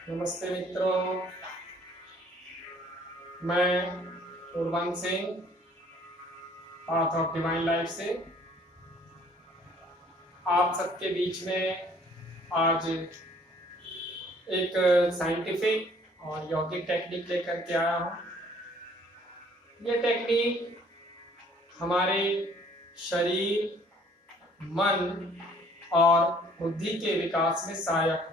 नमस्ते मित्रों, मैं Urvansh Singh path of divine life से आप सबके बीच में आज एक साइंटिफिक और यौगिक टेक्निक लेकर के आया हूँ। ये टेक्निक हमारे शरीर, मन और बुद्धि के विकास में सहायक है।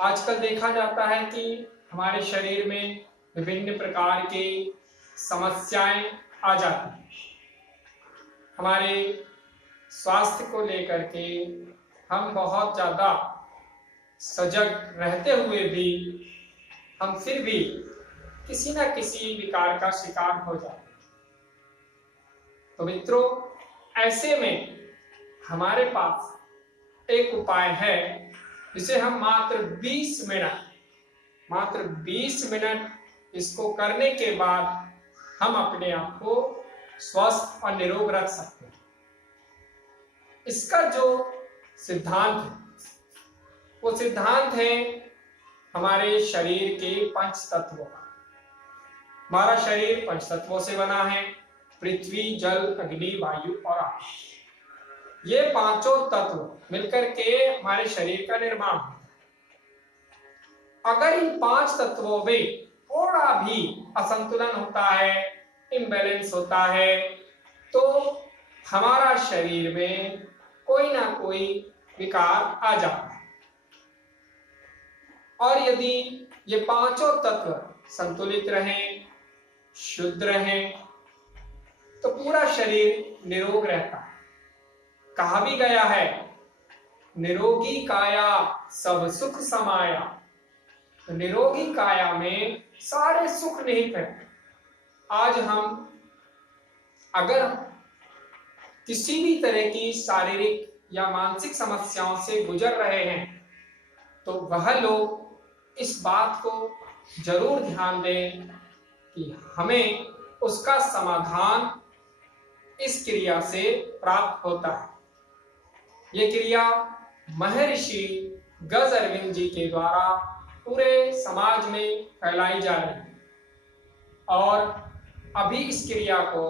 आजकल देखा जाता है कि हमारे शरीर में विभिन्न प्रकार की समस्याएं आ जाती हैं। हमारे स्वास्थ्य को लेकर के हम बहुत ज़्यादा सजग रहते हुए भी हम फिर भी किसी न किसी विकार का शिकार हो जाते हैं। तो मित्रों, ऐसे में हमारे पास एक उपाय है जिसे हम मात्र 20 मिनट इसको करने के बाद हम अपने आप को स्वस्थ और निरोग रख सकते हैं। इसका जो सिद्धांत है वो सिद्धांत है हमारे शरीर के पंच तत्वों का। हमारा शरीर पंच तत्वों से बना है: पृथ्वी, जल, अग्नि, वायु और आकाश। ये पांचों तत्व मिलकर के हमारे शरीर का निर्माण होता है। अगर इन पांच तत्वों में थोड़ा भी असंतुलन होता है, इम्बैलेंस होता है, तो हमारा शरीर में कोई ना कोई विकार आ जाता है। और यदि ये पांचों तत्व संतुलित रहें, शुद्ध रहें, तो पूरा शरीर निरोग रहता है। कहा भी गया है, निरोगी काया सब सुख समाया। तो निरोगी काया में सारे सुख निहित हैं। आज हम अगर किसी भी तरह की शारीरिक या मानसिक समस्याओं से गुजर रहे हैं तो वह लोग इस बात को जरूर ध्यान दें कि हमें उसका समाधान इस क्रिया से प्राप्त होता है। ये क्रिया महर्षि गज अरविंद जी के द्वारा पूरे समाज में फैलाई जा रही है और अभी इस क्रिया को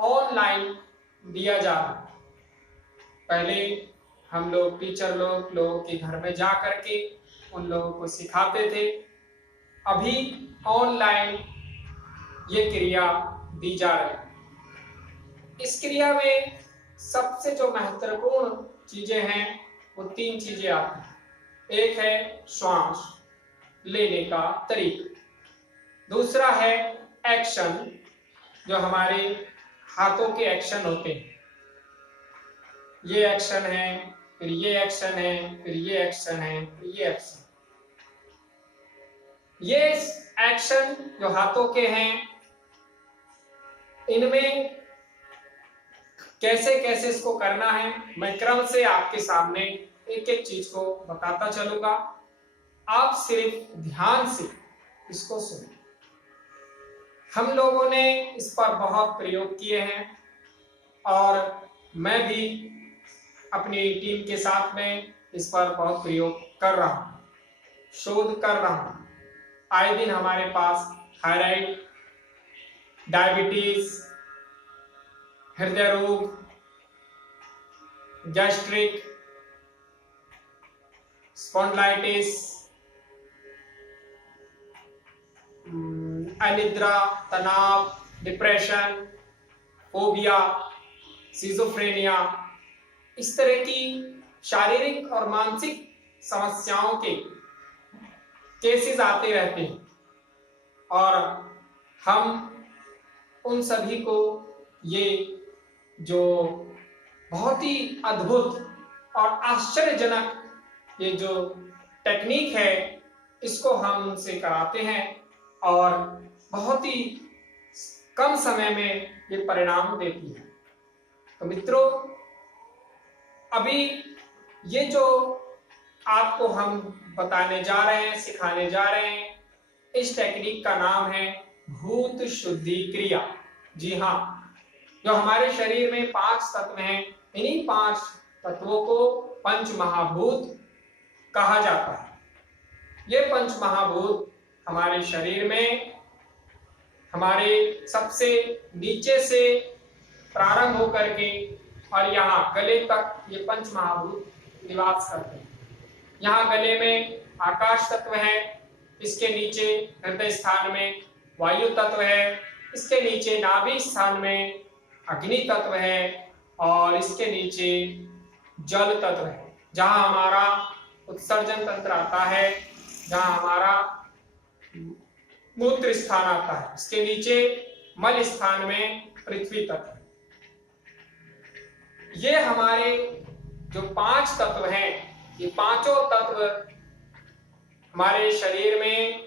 ऑनलाइन दिया जा रहा है। पहले हम लोग टीचर लोगों के घर में जा करके उन लोगों को सिखाते थे। अभी ऑनलाइन ये क्रिया दी जा रही है। इस क्रिया में सबसे जो महत्वपूर्ण चीजें हैं वो 3 चीजें आती हैं। एक है श्वास लेने का तरीका, दूसरा है एक्शन, जो हमारे हाथों के एक्शन होते हैं। ये एक्शन है, फिर ये एक्शन है, फिर ये एक्शन है, फिर ये एक्शन। ये एक्शन जो हाथों के हैं, इनमें कैसे कैसे इसको करना है मैं क्रम से आपके सामने एक एक चीज को बताता चलूंगा। आप सिर्फ ध्यान से इसको सुनें। हम लोगों ने इस पर बहुत प्रयोग किए हैं और मैं भी अपनी टीम के साथ में इस पर बहुत प्रयोग कर रहा हूं, शोध कर रहा हूं। आए दिन हमारे पास थायराइड, डायबिटीज, हृदय रोग, गैस्ट्रिक, स्पॉन्डिलाइटिस, अनिद्रा, तनाव, डिप्रेशन, फोबिया, सिजोफ्रेनिया, इस तरह की शारीरिक और मानसिक समस्याओं के केसेस आते रहते हैं और हम उन सभी को ये जो बहुत ही अद्भुत और आश्चर्यजनक ये जो टेक्निक है, इसको हम उनसे कराते हैं और बहुत ही कम समय में ये परिणाम देती है। तो मित्रों, अभी ये जो आपको हम बताने जा रहे हैं, सिखाने जा रहे हैं, इस टेक्निक का नाम है भूत शुद्धि क्रिया। जी हाँ, जो हमारे शरीर में 5 तत्व हैं, इन्हीं 5 तत्वों को पंच महाभूत कहा जाता है। ये पंच महाभूत हमारे शरीर में हमारे सबसे नीचे से प्रारंभ होकर के और यहाँ गले तक ये पंच महाभूत निवास करते हैं। यहाँ गले में आकाश तत्व है, इसके नीचे हृदय स्थान में वायु तत्व है, इसके नीचे नाभि स्थान में अग्नि तत्व है और इसके नीचे जल तत्व है, जहां हमारा उत्सर्जन तंत्र आता है, जहां हमारा मूत्र स्थान आता है। इसके नीचे मल स्थान में पृथ्वी तत्व। ये हमारे जो 5 तत्व हैं, ये पांचों तत्व हमारे शरीर में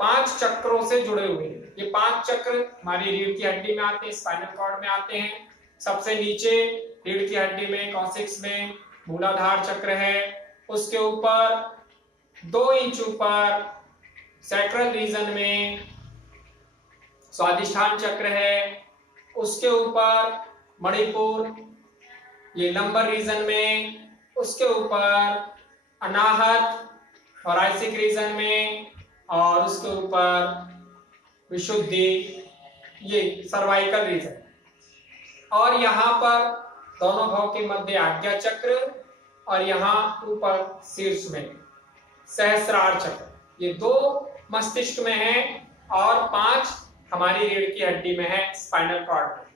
5 चक्रों से जुड़े हुए हैं। ये 5 चक्र हमारी रीढ़ की हड्डी में आते हैं, स्पाइनल कॉर्ड में आते हैं। सबसे नीचे रीढ़ की हड्डी में कॉक्सिक्स में मूलाधार चक्र है, उसके ऊपर 2 इंच ऊपर सैक्रल रीजन में स्वादिष्ठान चक्र है, उसके ऊपर मणिपुर ये लंबर रीजन में, उसके ऊपर अनाहत थोरैसिक रीजन में और उसके ऊपर विशुद्धि ये सर्वाइकल रीजन। और यहाँ पर दोनों भाव के मध्य आज्ञा चक्र और यहाँ ऊपर शीर्ष में सहस्रार चक्र। ये 2 मस्तिष्क में है और 5 हमारी रीढ़ की हड्डी में है, स्पाइनल कॉर्ड में।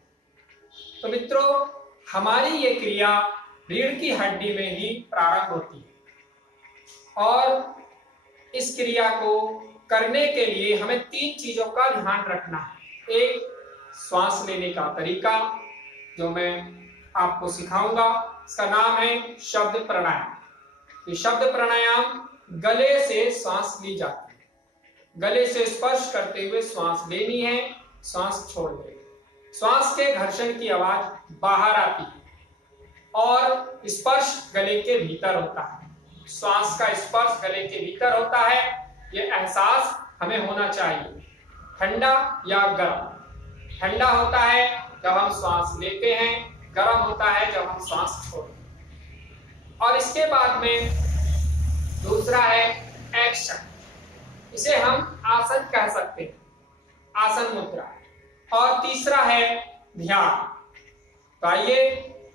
तो मित्रों, हमारी ये क्रिया रीढ़ की हड्डी में ही प्रारंभ होती है और इस क्रिया को करने के लिए हमें 3 चीजों का ध्यान रखना है। एक, श्वास लेने का तरीका जो मैं आपको सिखाऊंगा, इसका नाम है शब्द प्राणायाम। ये शब्द प्राणायाम गले से श्वास ली जाती है, गले से स्पर्श करते हुए श्वास लेनी है, श्वास छोड़ देनी। श्वास के घर्षण की आवाज बाहर आती है और स्पर्श गले के भीतर होता है। श्वास का स्पर्श गले के भीतर होता है, ये एहसास हमें होना चाहिए। ठंडा या गर्म, ठंडा होता है जब हम श्वास लेते हैं, गर्म होता है जब हम श्वास छोड़ते हैं। और इसके बाद में दूसरा है एक्शन, इसे हम आसन कह सकते हैं, आसन मुद्रा। और तीसरा है ध्यान। तो आइए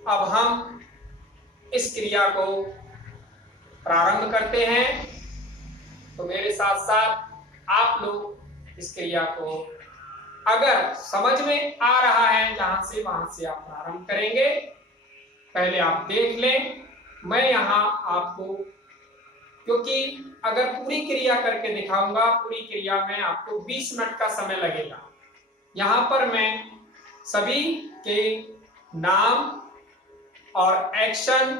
अब हम इस क्रिया को प्रारंभ करते हैं। तो मेरे साथ साथ आप लोग इस क्रिया को अगर समझ में आ रहा है जहां से वहां से आप प्रारंभ करेंगे। पहले आप देख लें, मैं यहाँ आपको, क्योंकि अगर पूरी क्रिया करके दिखाऊंगा, पूरी क्रिया में आपको 20 मिनट का समय लगेगा। यहाँ पर मैं सभी के नाम और एक्शन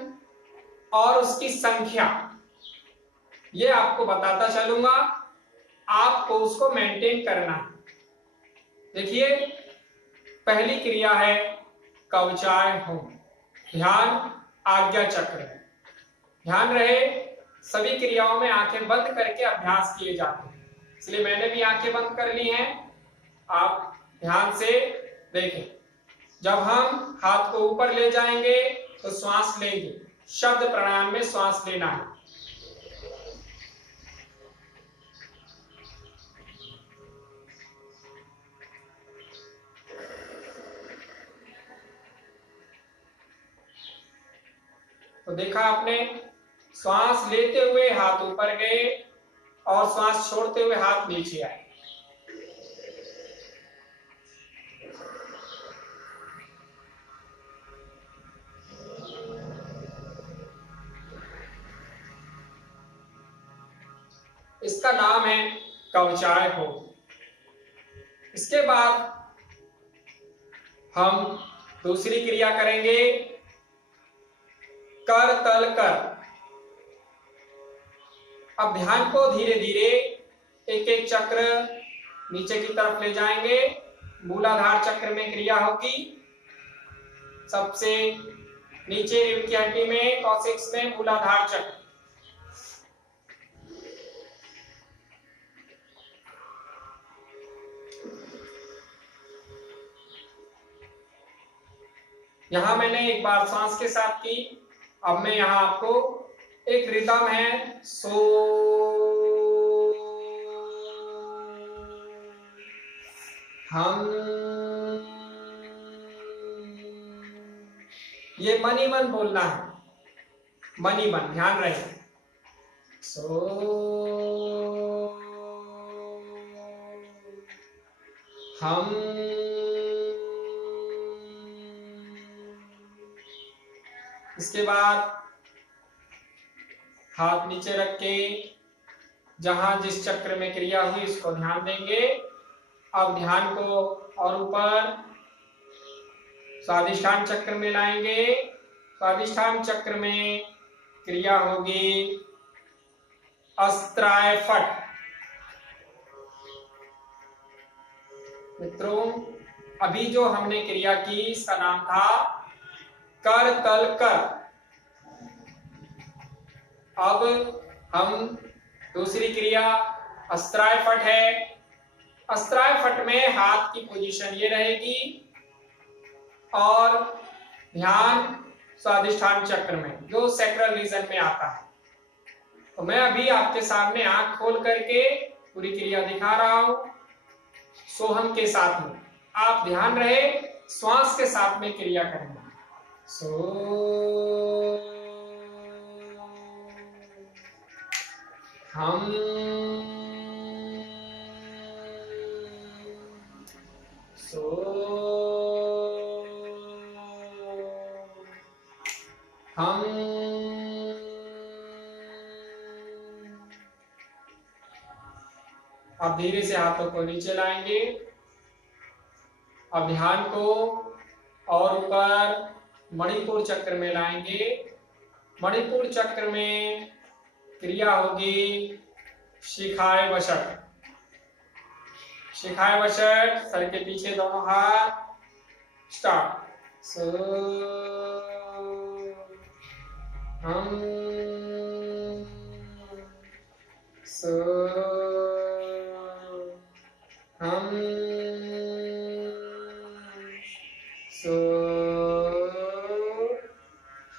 और उसकी संख्या ये आपको बताता चलूंगा, आपको उसको मेंटेन करना है। देखिए, पहली क्रिया है कवचाय होम, ध्यान आज्ञा चक्र है। ध्यान रहे, सभी क्रियाओं में आंखें बंद करके अभ्यास किए जाते हैं, इसलिए मैंने भी आंखें बंद कर ली हैं। आप ध्यान से देखें। जब हम हाथ को ऊपर ले जाएंगे तो श्वास लेंगे, शब्द प्राणायाम में श्वास लेना है। तो देखा आपने, श्वास लेते हुए हाथ ऊपर गए और श्वास छोड़ते हुए हाथ नीचे आए। इसका नाम है कवचाय होम। इसके बाद हम दूसरी क्रिया करेंगे कर तल कर। अब ध्यान को धीरे धीरे एक एक चक्र नीचे की तरफ ले जाएंगे। मूलाधार चक्र में क्रिया होगी, सबसे नीचे रीढ़ की हड्डी में कॉक्सिक्स में मूलाधार चक्र। यहां मैंने एक बार सांस के साथ की, अब मैं यहां आपको एक रिदम है सो, हम, ये मन ही मन बोलना है, मन ही मन, ध्यान रहे। सो हम, इसके बाद हाथ नीचे रख के जहां जिस चक्र में क्रिया हुई इसको ध्यान देंगे। अब ध्यान को और ऊपर स्वादिष्ठान चक्र में लाएंगे। स्वादिष्ठान चक्र में क्रिया होगी अस्त्राय फट। मित्रों, अभी जो हमने क्रिया की इसका नाम था कर तल कर। अब हम दूसरी क्रिया अस्त्राय फट है। अस्त्राय फट में हाथ की पोजीशन ये रहेगी और ध्यान स्वादिष्ठान चक्र में जो सैक्रल रीजन में आता है। तो मैं अभी आपके सामने आंख खोल करके पूरी क्रिया दिखा रहा हूं सोहम के साथ में। आप ध्यान रहे श्वास के साथ में क्रिया करेंगे। सो हम, सो हम, अब धीरे से हाथों को नीचे लाएंगे। अब ध्यान को और ऊपर मणिपुर चक्र में लाएंगे। मणिपुर चक्र में क्रिया होगी शिखाय वशट। शिखाय वशट, सर के पीछे दोनों हाथ, स्टार्ट। सो हम, सो हम, सो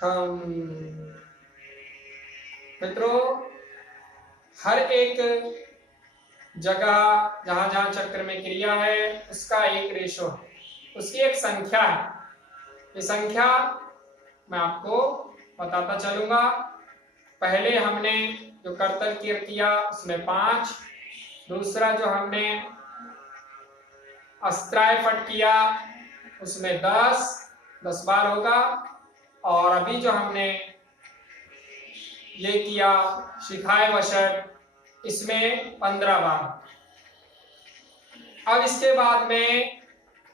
हम। मित्रों, हर एक जगह जहां जहां चक्र में क्रिया है उसका एक रेशो है, उसकी एक संख्या है। ये संख्या मैं आपको बताता चलूंगा। पहले हमने जो करतल किया उसमें 5, दूसरा जो हमने अस्त्राय फट किया उसमें 10 बार होगा, और अभी जो हमने ये किया शिखाय वशट इसमें 15 बार। अब इसके बाद में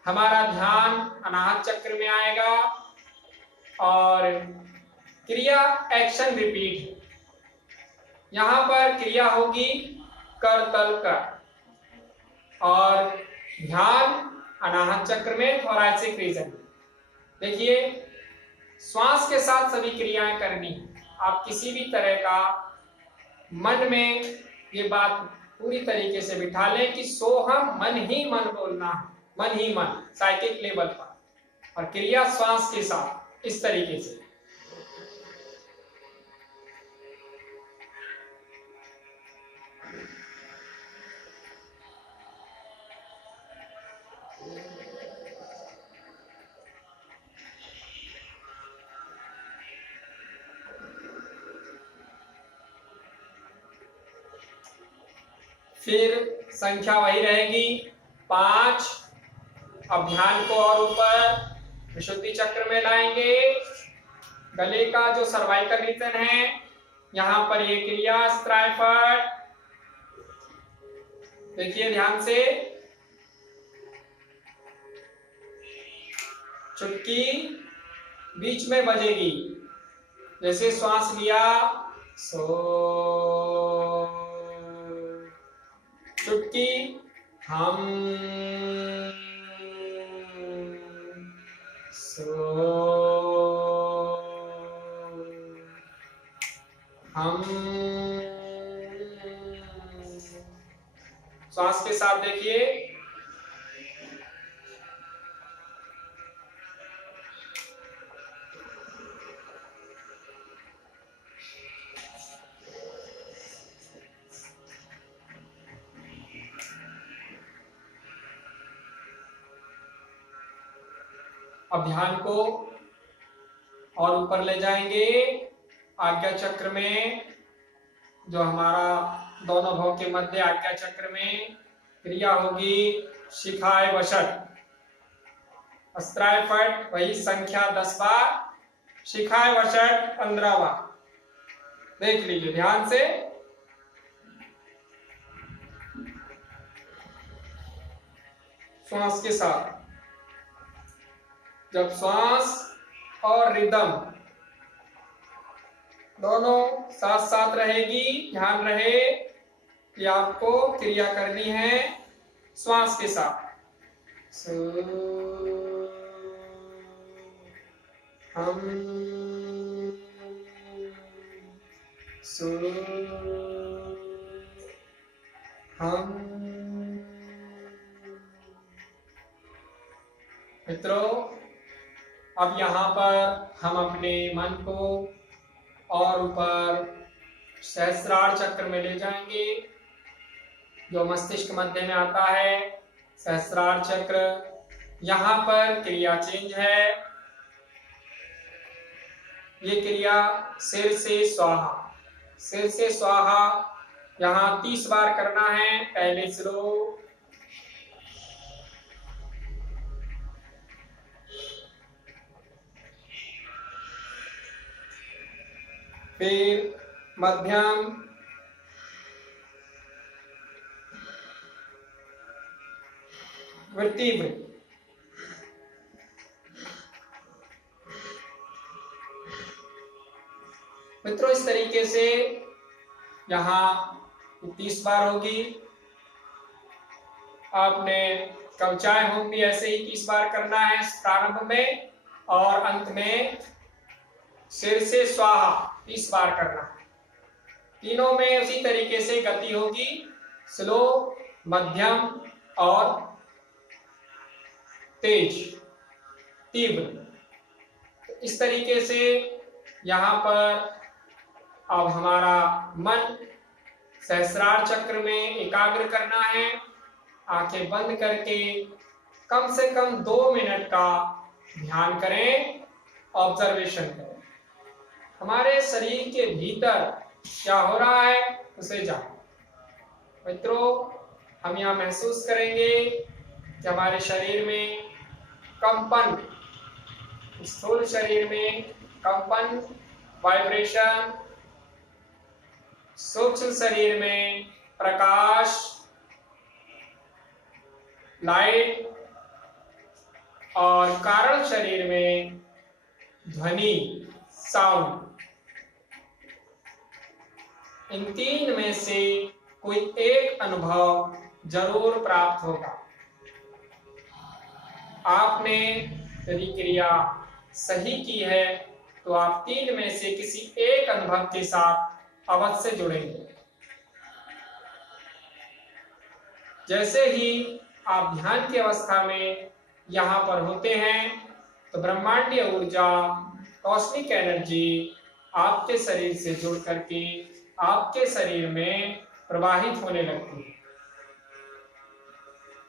हमारा ध्यान अनाहत चक्र में आएगा और क्रिया एक्शन रिपीट। यहां पर क्रिया होगी कर तल कर और ध्यान अनाहत चक्र में थोरैसिक रीजन। देखिए, श्वास के साथ सभी क्रियाएं करनी है। आप किसी भी तरह का मन में ये बात पूरी तरीके से बिठा लें कि सोहम मन ही मन बोलना है, मन ही मन, साइकिक लेवल पर, और क्रिया श्वास के साथ इस तरीके से। फिर संख्या वही रहेगी 5। अब ध्यान को और ऊपर विशुद्धि चक्र में लाएंगे। गले का जो सर्वाइकल रीजन है यहां पर ये क्रिया अस्त्राय फट। देखिए ध्यान से, चुटकी बीच में बजेगी। जैसे श्वास लिया सो, चुटकी हम, सो हम। श्वास के साथ देखिए, अब ध्यान को और ऊपर ले जाएंगे। आज्ञा चक्र में, जो हमारा दोनों भव के मध्य आज्ञा चक्र में क्रिया होगी शिखाय वशट, अस्त्राय फट, वही संख्या 10 बार, शिखाय वशट 15 बार। देख लीजिए ध्यान से। श्वास के साथ, जब श्वास और रिदम दोनों साथ साथ रहेगी, ध्यान रहे कि आपको क्रिया करनी है श्वास के साथ। हम मित्रों, अब यहाँ पर हम अपने मन को और ऊपर सहस्रार चक्र में ले जाएंगे, जो मस्तिष्क मध्य में आता है। सहस्रार चक्र, यहाँ पर क्रिया चेंज है। ये क्रिया सिर से स्वाहा, सिर से स्वाहा यहाँ 30 बार करना है। पहले स्लो, फिर मध्यम, फिर तीव्र। मित्रों, इस तरीके से यहाँ 30 बार होगी। आपने कवचाय होम भी ऐसे ही 30 बार करना है, प्रारंभ में और अंत में सिर से स्वाहा 30 बार करना है। तीनों में उसी तरीके से गति होगी, स्लो, मध्यम और तेज, तीव्र। इस तरीके से यहाँ पर अब हमारा मन सहस्रार चक्र में एकाग्र करना है। आंखें बंद करके कम से कम 2 मिनट का ध्यान करें, ऑब्जर्वेशन करें। हमारे शरीर के भीतर क्या हो रहा है उसे जानो। मित्रों, हम यहाँ महसूस करेंगे कि हमारे शरीर में कंपन, स्थूल शरीर में कंपन, वाइब्रेशन, सूक्ष्म शरीर में प्रकाश, लाइट, और कारण शरीर में ध्वनि, साउंड। इन 3 में से कोई एक अनुभव जरूर प्राप्त होगा। आपने यदि क्रिया सही की है तो आप 3 में से किसी एक अनुभव के साथ अवश्य जुड़ेंगे। जैसे ही आप ध्यान की अवस्था में यहाँ पर होते हैं तो ब्रह्मांडीय ऊर्जा, कॉस्मिक एनर्जी आपके शरीर से जुड़ करके आपके शरीर में प्रवाहित होने लगती है।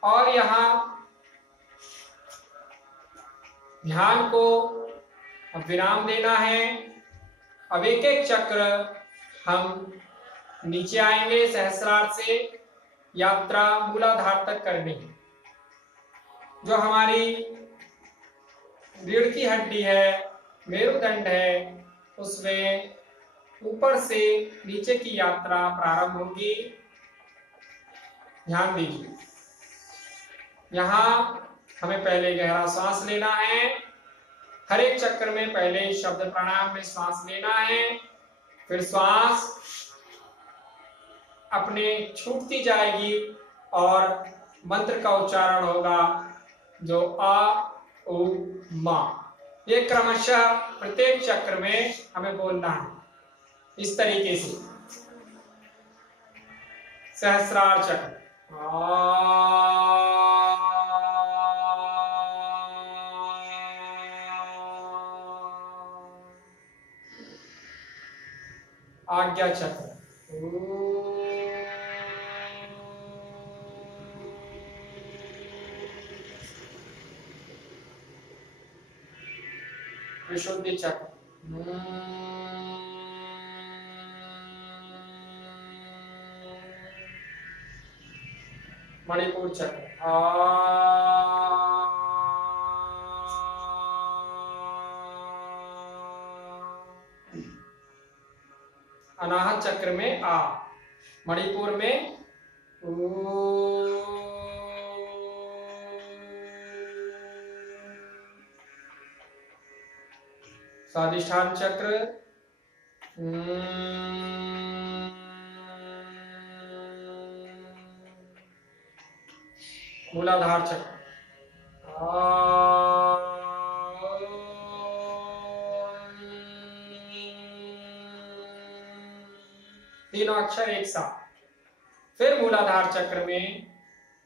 और यहाँ ध्यान को विराम देना है। अब एक एक चक्र हम नीचे आएंगे, सहस्रार से यात्रा मूलाधार तक करनी है। जो हमारी रीढ़ की हड्डी है, मेरुदंड है, उसमें ऊपर से नीचे की यात्रा प्रारंभ होगी। ध्यान दीजिए, यहाँ हमें पहले गहरा सांस लेना है। हर एक चक्र में पहले शब्द प्राणायाम में सांस लेना है, फिर श्वास अपने छूटती जाएगी और मंत्र का उच्चारण होगा जो आ उ मा। ये क्रमशः प्रत्येक चक्र में हमें बोलना है इस तरीके से। सहस्रार चक्र, आज्ञा चक्र, विशुद्धि चक्र, मणिपुर चक्र, अनाहत चक्र में आ, मणिपुर में स्वादिष्ठान चक्र, मूलाधार चक्र, तीनों अक्षर एक साथ। फिर मूलाधार चक्र में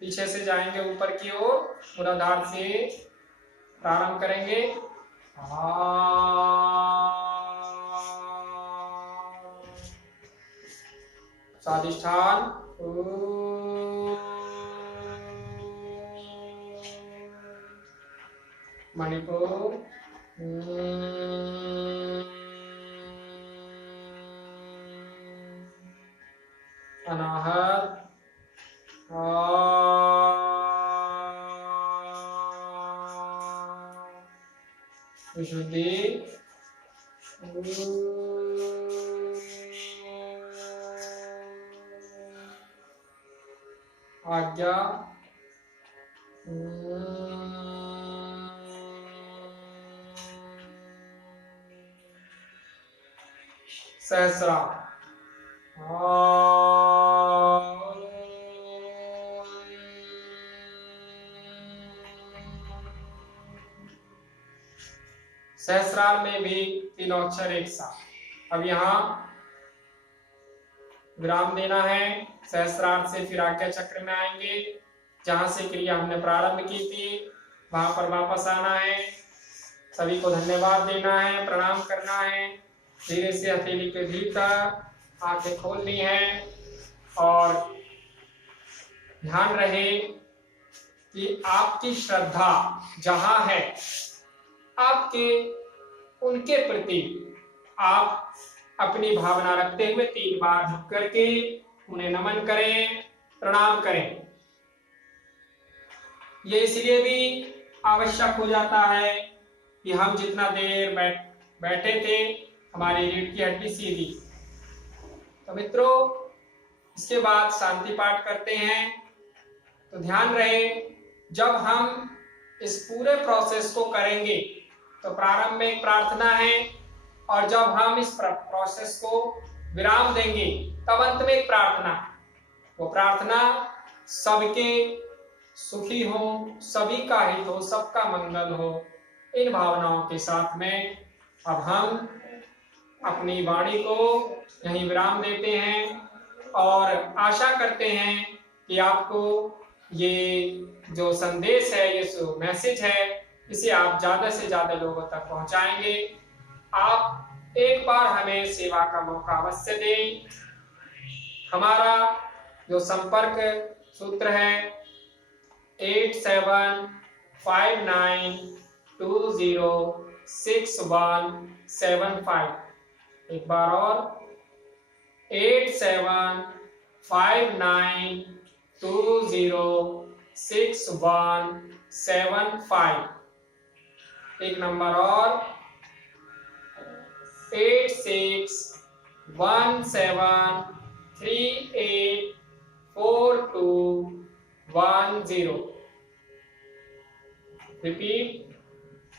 पीछे से जाएंगे ऊपर की ओर, मूलाधार से प्रारंभ करेंगे, स्वादिष्ठान, मणिपुर, अनाहत, विशुद्धि, आज्ञा, सहस्रा, सहस्रार में भी तीनों अक्षर एक साथ। अब यहाँ विराम देना है, सहस्रार से फिर आज्ञा चक्र में आएंगे, जहां से क्रिया हमने प्रारंभ की थी वहां पर वापस आना है। सभी को धन्यवाद देना है, प्रणाम करना है। धीरे से हथेली के भीतर आंखें खोलनी है और ध्यान रहे कि आपकी श्रद्धा जहां है, आपके उनके प्रति आप अपनी भावना रखते हुए 3 बार झुक करके उन्हें नमन करें, प्रणाम करें। ये इसलिए भी आवश्यक हो जाता है कि हम जितना देर बैठे थे हमारी रीढ़ की हड्डी सीधी। तो मित्रों, इसके बाद शांति पाठ करते हैं। तो ध्यान रहे, जब हम इस पूरे प्रोसेस को करेंगे तो प्रारंभ में एक प्रार्थना है और जब हम इस प्रोसेस को विराम देंगे तब अंत में एक प्रार्थना। वो प्रार्थना सबके सुखी हो, सभी का हित हो, सबका मंगल हो, इन भावनाओं के साथ में अब हम अपनी वाणी को यहीं विराम देते हैं और आशा करते हैं कि आपको ये जो संदेश है, ये जो मैसेज है, इसे आप ज्यादा से ज्यादा लोगों तक पहुंचाएंगे। आप एक बार हमें सेवा का मौका अवश्य दें। हमारा जो संपर्क सूत्र है 8759206175। एक बार और 8759206175। एक नंबर और 8617384210। रिपीट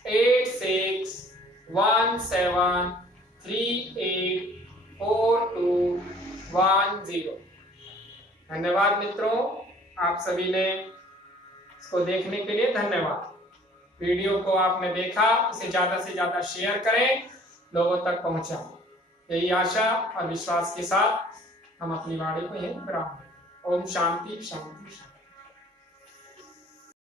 8617384210। धन्यवाद मित्रों, आप सभी ने इसको देखने के लिए धन्यवाद। वीडियो को आपने देखा, इसे ज्यादा से ज्यादा शेयर करें, लोगों तक पहुंचाएं। यही आशा और विश्वास के साथ हम अपनी वाणी को यहीं विराम दें। ओम शांति शांति शांति।